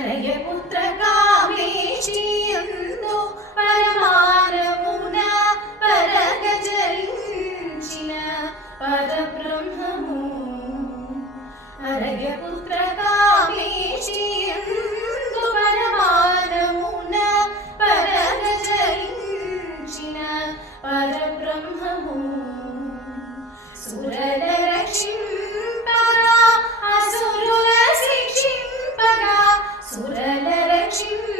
హరయపుత్ర కామేశియందు పరమారమున పరగజరించిన పరబ్రహ్మము హరయపుత్ర కామేశియందు పరమారమున పరగజరించిన పరబ్రహ్మము సురల రక్షింపగా అసురుల శిక్షింపగా సురల రక్షింపగా